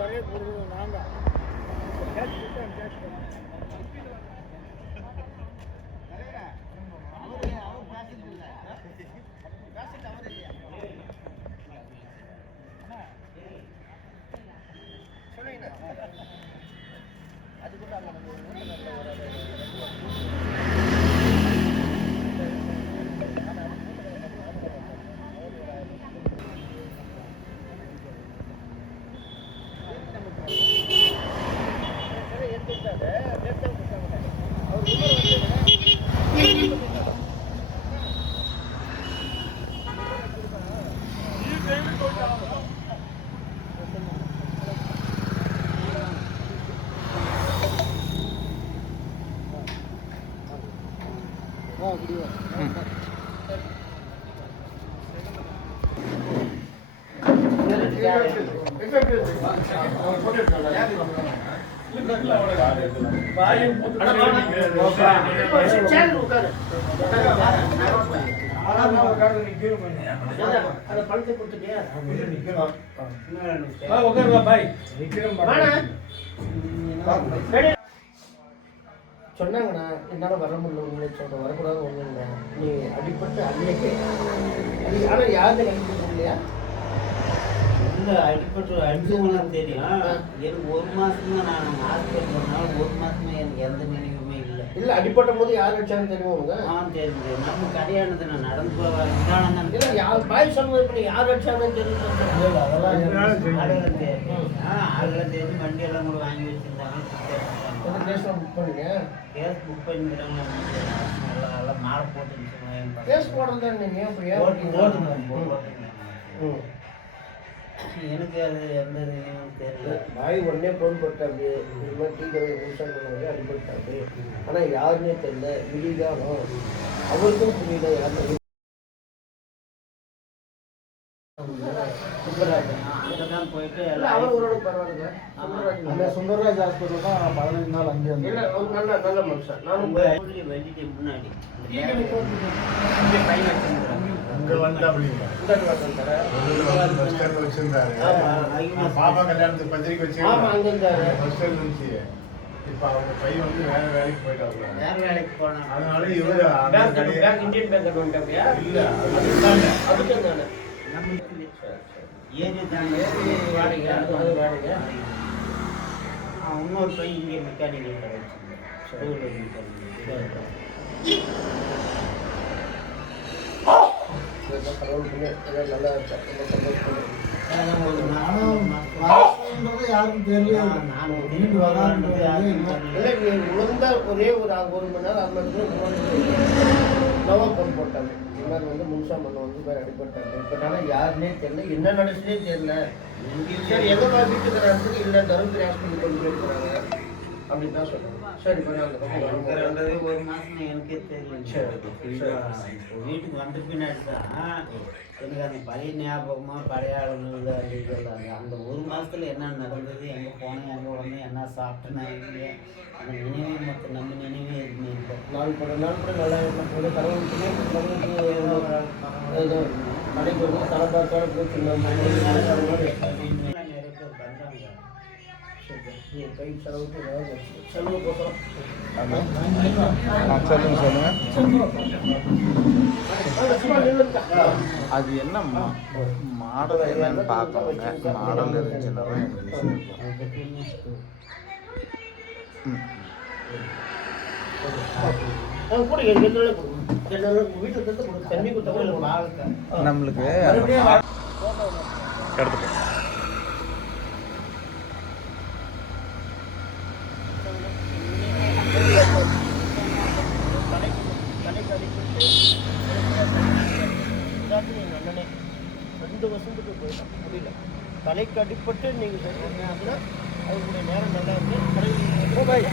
வரைய கொடுக்கணும் நாங்கள் அது கூட பழத்தை கொடுத்துட்டியா சொன்னாங்கண்ணா என்னால் வர முடியல உங்களை சொல்கிறேன் வரக்கூடாது ஒன்றும் இல்லை நீ அடிப்பட்டு அன்னைக்கு ஆனால் யாருமே கண்டிப்பாக இல்லையா இல்லை அடிப்பட்டு அடிச்சவங்களுக்கு தெரியும் எனக்கு ஒரு மாதம் தான் நான் ஹாஸ்பிட்டல் போனாலும் ஒரு மாதமே எனக்கு எந்த நினைவுமே இல்லை இல்லை அடிப்பட்ட போது யார் அடிச்சாலும் தெரியுமாங்க தெரியும் நம்ம கல்யாணத்தை நான் நடந்து போவேன் இல்லை யார் பாய் சொன்னது இப்போ யார் அடிச்சாலும் தெரியும் அதெல்லாம் தெரிஞ்சு வண்டி எல்லாம் கூட வாங்கி வச்சுருந்தாங்க புக் பண்ணுங்க கேஸ் புக் பண்ணிக்கிறாங்க எல்லாம் மாலை போட்டு கேஸ் போடுறதா நீங்கள் எனக்கு அது எந்த இதுவும் தெரியல பாய் உடனே ஃபோன் போட்டாரு இது மாதிரி டீ கடை புதுசாக பண்ணாங்க அடிபட்டாரு ஆனால் யாருன்னே தெரியல விடிதானோ அவருக்கும் புரியல யாருமே போயிட்டு அவர் ஓரளவுக்கு பரவாயில்ல சுந்தரராஜ் ஹாஸ்பிட்டல் தான் 15 நாள் அங்கே இல்லை அவர் நல்ல நல்ல மனுஷன் நானும் வெள்ளிக்கு முன்னாடி பாப்பா கல்யாணத்துக்கு பத்திரிக்கை வச்சு இப்ப அவங்க பையன் வந்து வேற வேலைக்கு போயிட்டாங்க வேற வேலைக்கு போனா அதனால இவரு இந்தியன் பேங்க் வந்துட்டாங்க இல்ல அதுக்கு ஏரி தானே வாடகை வாடகை இன்னொரு பையன் இங்கே மெக்கானிக்கல் நல்லா யாருக்கும் தெரியல ஒரே ஒரு மணி நேரம் அது மட்டும் நவா போன் போட்டாங்க இந்த மாதிரி வந்து முன்சா மண்ணை வந்து பேர் அடிப்பட்டாங்க இப்போனால யாருன்னே தெரியல என்ன நடச்சுனே தெரியல சரி எங்க வீட்டுக்கு இடத்துக்கு இல்லை தருமபுரி ஹாஸ்பிட்டல் கொண்டு போயிருக்கிறாங்க அப்படின்னு தான் சொன்னாங்க சரி ரெண்டது ஒரு மாதம் எனக்கே தெரியல வீட்டுக்கு வந்த பின்னாடி தான் எனக்கு அந்த பழைய ஞாபகமாக பழைய ஆளுநர்கள் அந்த ஒரு மாதத்துல என்ன நடந்தது எங்கே போனேன் எங்கே உடனே என்ன சாப்பிட்டேன்னா இல்லையா அந்த நினைவே மற்ற நம்ம நினைவே எதுவுமே இல்லை நாள் கூட நல்லா கடைக்கு வந்து தலைப்பாக்கோட போய் நிறைய பேர் பண்ணுறாங்க கை செலவுக்கு செலவு போகிறோம் அது என்ன மாடல் என்னன்னு பார்க்கணும் மாடல் இருந்துச்சுன்னா நம்மளுக்கு ரெண்டு வருஷத்துக்கு போயிட்டோம் முடியல தலைக்கு அடிப்பட்டு நீங்கள் சொல்றீங்க அப்படின்னா அவங்களுடைய நேரம் நல்லா இருக்கு